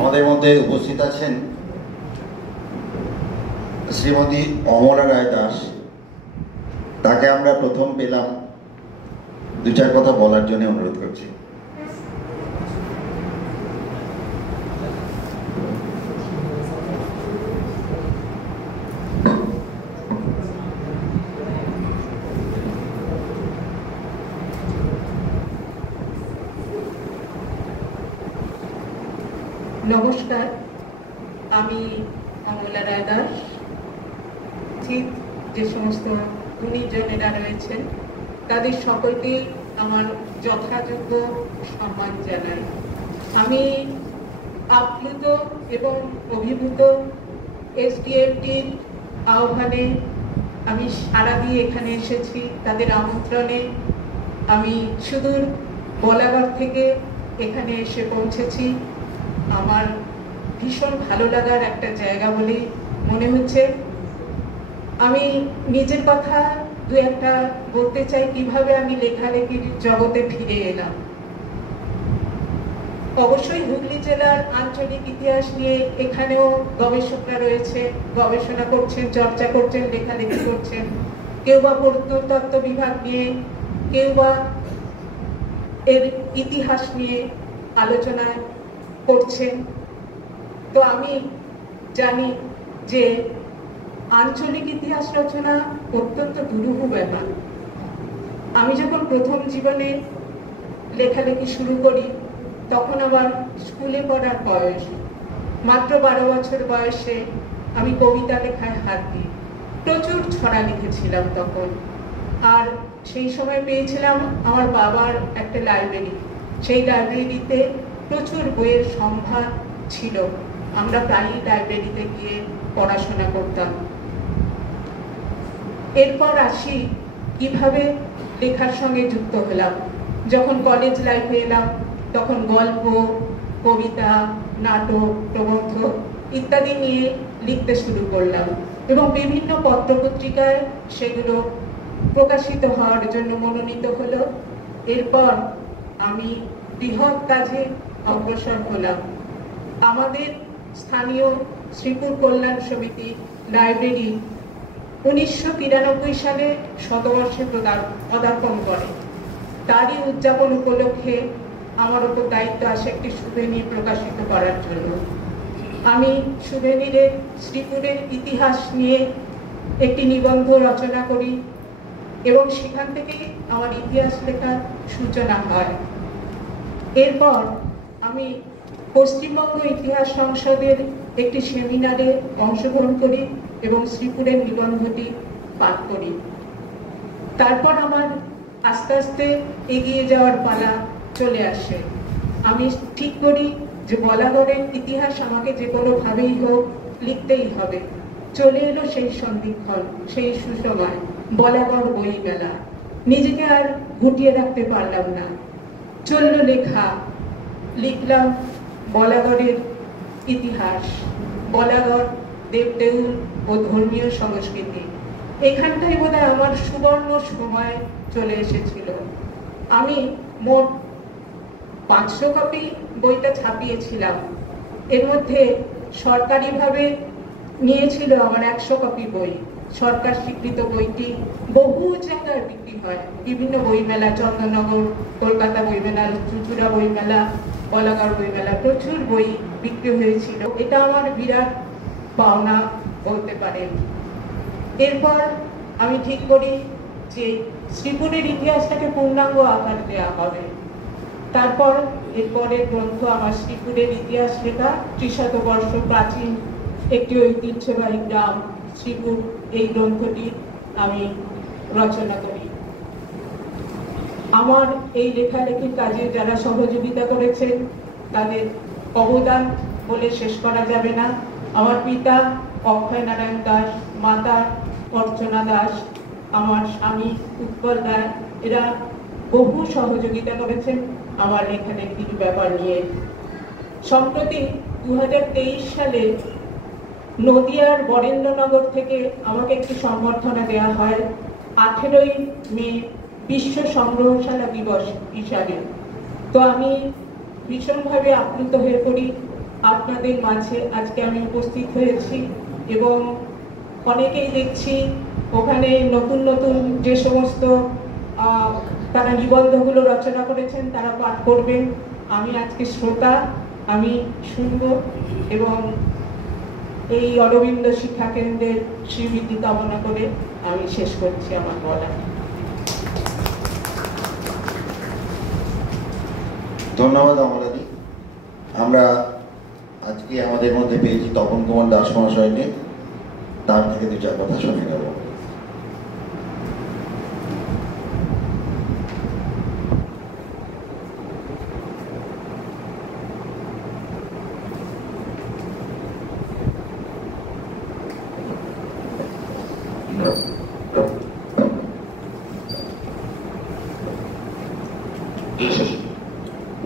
আমাদের মধ্যে উপস্থিত আছেন শ্রীমতী অমলা রায় দাস। তাকে আমরা প্রথম পেলাম, দু চার কথা বলার জন্য অনুরোধ করছি। নমস্কার, আমি অমলা রায় দাস। যে সমস্ত গুণীজনেরা রয়েছেন তাদের সকলকে আমার যথাযোগ্য সম্মান জানাই। আমি আপ্লুত এবং অভিভূত এসডিএফটির আহ্বানে আমি সাড়া দিয়ে এখানে এসেছি। তাদের আমন্ত্রণে আমি সুদূর বলাগড় থেকে এখানে এসে পৌঁছেছি। আমার ভীষণ ভালো লাগার একটা জায়গা বলেই মনে হচ্ছে। আমি নিজের কথা দু একটা বলতে চাই, কিভাবে আমি লেখালেখির জগতে ফিরে এলাম। অবশ্যই হুগলি জেলার আঞ্চলিক ইতিহাস নিয়ে এখানেও গবেষকরা রয়েছে, গবেষণা করছেন, চর্চা করছেন, লেখালেখি করছেন। কেউ বা প্রত্নতত্ত্ব বিভাগ নিয়ে, কেউ বা এর ইতিহাস নিয়ে আলোচনা করছেন। তো আমি জানি যে আঞ্চলিক ইতিহাস রচনা অত্যন্ত দুরূহ ব্যাপার। আমি যখন প্রথম জীবনে লেখালেখি শুরু করি তখন আমার স্কুলে পড়ার বয়স, মাত্র 12 বছর বয়সে আমি কবিতা লেখায় হাত দিই। প্রচুর ছড়া লিখেছিলাম তখন। আর সেই সময় পেয়েছিলাম আমার বাবার একটা লাইব্রেরি। সেই লাইব্রেরিতে প্রচুর বইয়ের সম্ভার ছিল। আমরা প্রায়ই লাইব্রেরিতে গিয়ে পড়াশোনা করতাম। এরপর আসি কিভাবে লেখার সঙ্গে যুক্ত হলাম। যখন কলেজ লাইফে এলাম তখন গল্প, কবিতা, নাটক, প্রবন্ধ ইত্যাদি নিয়ে লিখতে শুরু করলাম এবং বিভিন্ন পত্রপত্রিকায় সেগুলো প্রকাশিত হওয়ার জন্য মনোনীত হলো। এরপর আমি বৃহৎ কাজে অগ্রসর হলাম। আমাদের স্থানীয় শ্রীপুর কল্যাণ সমিতি লাইব্রেরি 1993 সালে শতবর্ষে পদার্পণ করে। তারই উদযাপন উপলক্ষে আমার উপর দায়িত্ব আসে একটি সুভেনির প্রকাশিত করার জন্য। আমি সুভেনিরের শ্রীপুরের ইতিহাস নিয়ে একটি নিবন্ধ রচনা করি এবং সেখান থেকেই আমার ইতিহাস লেখার সূচনা হয়। এরপর আমি পশ্চিমবঙ্গ ইতিহাস সংসদের একটি সেমিনারে অংশগ্রহণ করি এবং শ্রীপুরের নিবন্ধটি পাঠ করি। তারপর আমার আস্তে আস্তে এগিয়ে যাওয়ার পালা চলে আসে। আমি ঠিক করি যে বলাগড়ের ইতিহাস আমাকে যে কোনোভাবেই হোক লিখতেই হবে। চলে এলো সেই সন্ধিক্ষণ, সেই সুসময়, বলাগড় বই মেলা। নিজেকে আর গুটিয়ে রাখতে পারলাম না, চললো লেখা। লিখলাম বলাগড়ের ইতিহাস, বলাগড়, দেবদেউল ও ধর্মীয় সংস্কৃতি। এখানটাই বোধহয় আমার সুবর্ণ সময় চলে এসেছিল। আমি মোট 500 কপি বইটা ছাপিয়েছিলাম। এর মধ্যে সরকারিভাবে নিয়েছিল আমার 100 কপি বই। সরকার স্বীকৃত বইটি বহু জায়গায় বিক্রি হয়, বিভিন্ন বইমেলা, চন্দননগর, কলকাতা বইমেলা, চুচুড়া বইমেলা, বলাগড় বইমেলা, প্রচুর বই বিক্রি হয়েছিল। এটা আমার বিরাট পাওনা বলতে পারেন। এরপর আমি ঠিক করি যে শ্রীপুরের ইতিহাসটাকে পূর্ণাঙ্গ আকার দেওয়া হবে। তারপর এরপরের গ্রন্থ আমার শ্রীপুরের ইতিহাস লেখা, 300 বর্ষ প্রাচীন একটি ঐতিহ্যবাহী গ্রাম শ্রীপুর, এই গ্রন্থটি আমি রচনা করি। আমার এই লেখালেখির কাজে যারা সহযোগিতা করেছেন তাদের অবদান বলে শেষ করা যাবে না। আমার পিতা অক্ষয় নারায়ণ দাস, মাতা অর্চনা দাস, আমার স্বামী উৎপল রায়, এরা বহু সহযোগিতা করেছেন আমার লেখালেখির ব্যাপার নিয়ে। সম্প্রতি 2023 সালে নদিয়ার বরেন্দ্রনগর থেকে আমাকে একটি সম্বর্ধনা দেওয়া হয় 18ই মে বিশ্ব সংগ্রহশালা দিবস হিসাবে। তো আমি ভীষণভাবে আপ্লুত হয়ে পড়ি। আপনাদের মাঝে আজকে আমি উপস্থিত হয়েছি এবং অনেকেই দেখছি ওখানে নতুন নতুন যে সমস্ত তারা নিবন্ধগুলো রচনা করেছেন তারা পাঠ করবেন। আমি আজকে শ্রোতা, আমি শুনব এবং এই অরবিন্দ শিক্ষা কেন্দ্রের শ্রীবৃদ্ধি কামনা করে আমি শেষ করছি আমার বলা। ধন্যবাদ অমলাদি। আমরা আজকে আমাদের মধ্যে পেয়েছি তপন কুমার দাস মহাশয়কে, তার থেকে দু চার কথা শুনে নেব।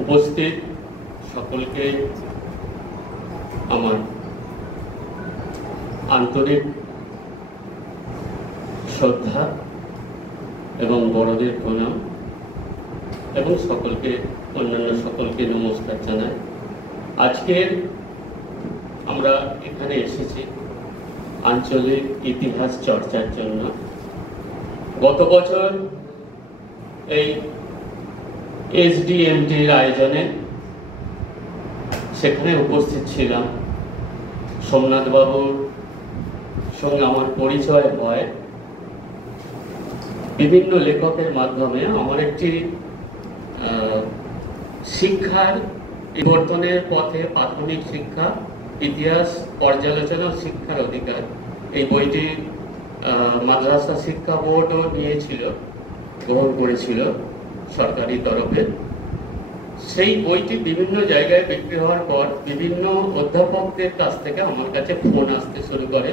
উপস্থিত সকলকে আমার আন্তরিক শ্রদ্ধা এবং বড়দের প্রণাম এবং সকলকে অন্যান্য সকলকে নমস্কার জানাই। আজকে আমরা এখানে এসেছি আঞ্চলিক ইতিহাস চর্চার জন্য। গত বছর এই এসডিএমটির আয়োজনে সেখানে উপস্থিত ছিলাম। সোমনাথ বাবুর সঙ্গে আমার পরিচয় হয় বিভিন্ন লেখকের মাধ্যমে। আমার একটি শিক্ষার বিবর্তনের পথে প্রাথমিক শিক্ষা, ইতিহাস, পর্যালোচনা, শিক্ষার অধিকার, এই বইটি মাদ্রাসা শিক্ষা বোর্ডও নিয়েছিল, গ্রহণ করেছিল সরকারি তরফে। সেই বইটি বিভিন্ন জায়গায় বিক্রি হওয়ার পর বিভিন্ন অধ্যাপকদের কাছ থেকে আমার কাছে ফোন আসতে শুরু করে।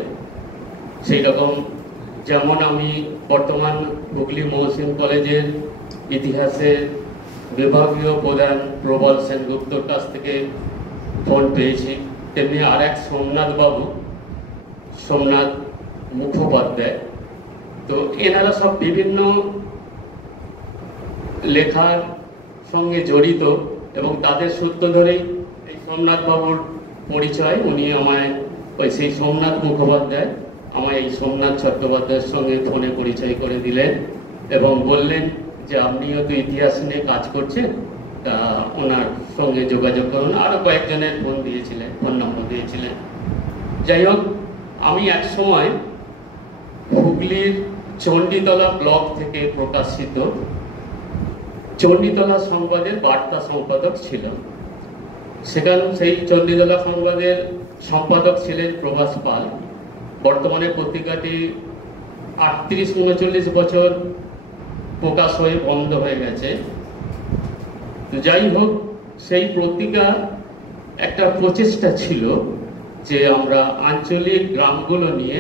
সেই রকম যেমন আমি বর্তমান হুগলি মহসিন কলেজের ইতিহাসের বিভাগীয় প্রধান প্রবল সেনগুপ্তর কাছ থেকে ফোন পেয়েছি, তেমনি আর এক সোমনাথ বাবু, সোমনাথ মুখোপাধ্যায়। তো এনারা সব বিভিন্ন লেখার সঙ্গে জড়িত এবং তাদের সূত্র ধরেই এই সোমনাথ বাবুর পরিচয়। উনি আমায় সেই সোমনাথ মুখোপাধ্যায় আমায় এই সোমনাথ চট্টোপাধ্যায়ের সঙ্গে ফোনে পরিচয় করে দিলেন এবং বললেন যে আপনিও তো ইতিহাস নিয়ে কাজ করছেন, তা ওনার সঙ্গে যোগাযোগ করুন। আরও কয়েকজনের ফোন নম্বর দিয়েছিলেন। যাই হোক, আমি এক সময় হুগলির চণ্ডীতলা ব্লক থেকে প্রকাশিত চণ্ডীতলা সংবাদের বার্তা সম্পাদক ছিলাম। সেখানে সেই চণ্ডীতলা সংবাদের সম্পাদক ছিলেন প্রভাস পাল। বর্তমানে পত্রিকাটি 38-39 বছর প্রকাশ হয়ে বন্ধ হয়ে গেছে। যাই হোক, সেই পত্রিকা একটা প্রচেষ্টা ছিল যে আমরা আঞ্চলিক গ্রামগুলো নিয়ে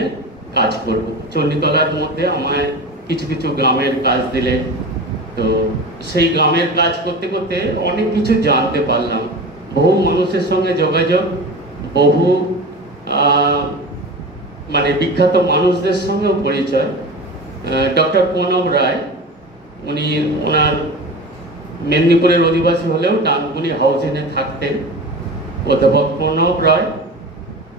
কাজ করব। চণ্ডীতলার মধ্যে আমায় কিছু কিছু গ্রামের কাজ দিলে, তো সেই গ্রামের কাজ করতে করতে অনেক কিছু জানতে পারলাম। বহু মানুষের সঙ্গে যোগাযোগ, বহু বিখ্যাত মানুষদের সঙ্গেও পরিচয়। ডক্টর প্রণব রায়, উনি ওনার মেদিনীপুরের অধিবাসী হলেও ডানকুনি হাউজিংয়ে থাকতেন, অধ্যাপক প্রণব রায়।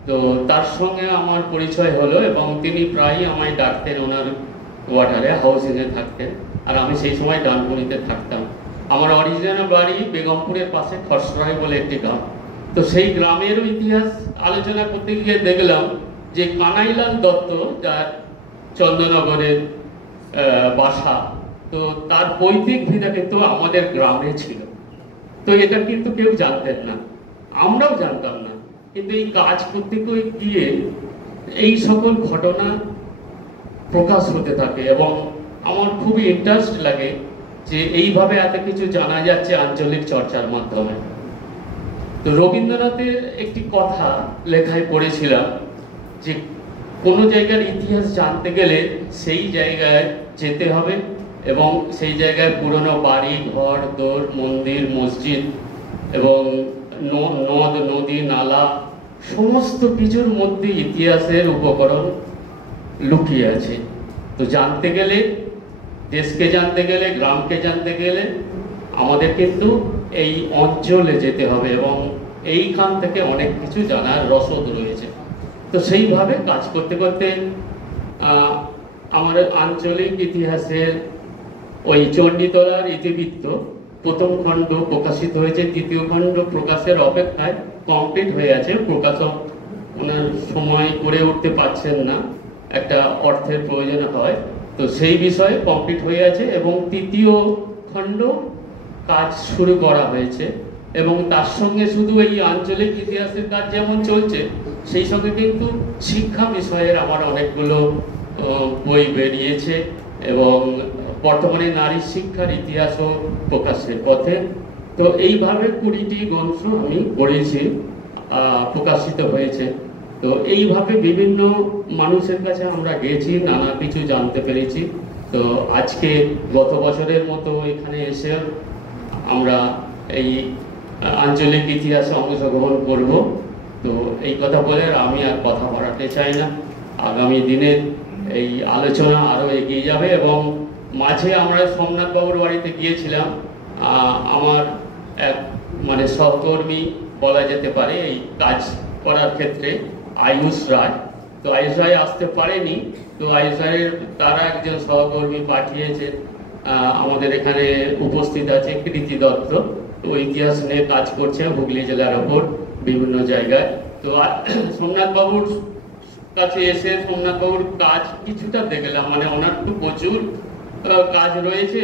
তো তার সঙ্গে আমার পরিচয় হলো এবং তিনি প্রায়ই আমায় ডাকতেন, ওনার কোয়ার্টারে হাউজিংয়ে থাকতেন, আর আমি সেই সময় ডানকুনিতে থাকতাম। আমার অরিজিনাল বাড়ি বেগমপুরের পাশে খসড়াই বলে একটি গ্রাম। তো সেই গ্রামেরও ইতিহাস আলোচনা করতে গিয়ে দেখলাম যে কানাইলাল দত্ত, যার চন্দ্রনগরের বাসা, তো তার পৈতৃক ভিটা কিন্তু আমাদের গ্রামে ছিল। তো এটা কিন্তু কেউ জানতেন না, আমরাও জানতাম না। কিন্তু এই কাজ করতে গিয়ে এই সকল ঘটনা প্রকাশ হতে থাকে এবং আমার খুবই ইন্টারেস্ট লাগে যে এইভাবে এত কিছু জানা যাচ্ছে আঞ্চলিক চর্চার মাধ্যমে। তো রবীন্দ্রনাথের একটি কথা লেখায় পড়েছিলাম যে কোনো জায়গার ইতিহাস জানতে গেলে সেই জায়গায় যেতে হবে এবং সেই জায়গায় পুরনো বাড়ি, ঘর, দোর, মন্দির, মসজিদ এবং নদ, নদী, নালা, সমস্ত কিছুর মধ্যে ইতিহাসের উপকরণ লুকিয়ে আছে। তো জানতে গেলে, দেশকে জানতে গেলে, গ্রামকে জানতে গেলে আমাদের কিন্তু এই অঞ্চলে যেতে হবে এবং এইখান থেকে অনেক কিছু জানার রসদ রয়েছে। তো সেইভাবে কাজ করতে করতে আমার আঞ্চলিক ইতিহাসের ওই চণ্ডীতলার ইতিবৃত্ত প্রথম খণ্ড প্রকাশিত হয়েছে, দ্বিতীয় খণ্ড প্রকাশের অপেক্ষায়, কমপ্লিট হয়ে আছে। প্রকাশক ওনার সময় করে উঠতে পারছেন না, একটা অর্থের প্রয়োজন হয়, তো সেই বিষয়ে কমপ্লিট হয়ে আছে এবং তৃতীয় খণ্ড কাজ শুরু করা হয়েছে। এবং তার সঙ্গে শুধু এই আঞ্চলিক ইতিহাসের কাজ যেমন চলছে, সেই সঙ্গে কিন্তু শিক্ষা বিষয়ের আমার অনেকগুলো বই বেরিয়েছে এবং বর্তমানে নারী শিক্ষার ইতিহাসও প্রকাশের পথে। তো এইভাবে 20টি গ্রন্থ আমি পড়েছি, প্রকাশিত হয়েছে। তো এইভাবে বিভিন্ন মানুষের কাছে আমরা গেছি, নানা কিছু জানতে পেরেছি। তো আজকে গত বছরের মতো এখানে এসে আমরা এই আঞ্চলিক ইতিহাসে অংশগ্রহণ করব। তো এই কথা বলে আমি আর কথা বাড়াতে চাই না। আগামী দিনে এই আলোচনা আরও এগিয়ে যাবে এবং মাঝে আমরা সোমনাথ বাবুর বাড়িতে গিয়েছিলাম। আমার এক মানে সহকর্মী বলা যেতে পারে এই কাজ করার ক্ষেত্রে, আয়ুষ রায়। তো আয়ুষ রায় আসতে পারেনি, তো আয়ুষ রায়ের তারা একজন সহকর্মী পাঠিয়েছে। আমাদের এখানে উপস্থিত আছে কৃতি দত্ত, তো ইতিহাস নিয়ে কাজ করছে হুগলি জেলার ওপর বিভিন্ন জায়গায়। তো সোমনাথ বাবুর কাছে এসে সোমনাথ বাবুর কাজ কিছুটা দেখলাম, মানে ওনার তো প্রচুর কাজ রয়েছে,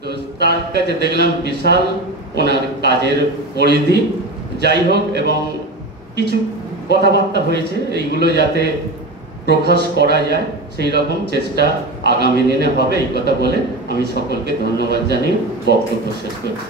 তো তার কাছে দেখলাম বিশাল ওনার কাজের পরিধি। যাই হোক, এবং কিছু কথাবার্তা হয়েছে, এইগুলো যাতে প্রকাশ করা যায় সেই রকম চেষ্টা আগামী দিনে হবে, এই কথা বলে আমি সকলকে ধন্যবাদ জানিয়ে বক্তব্য শেষ করছি।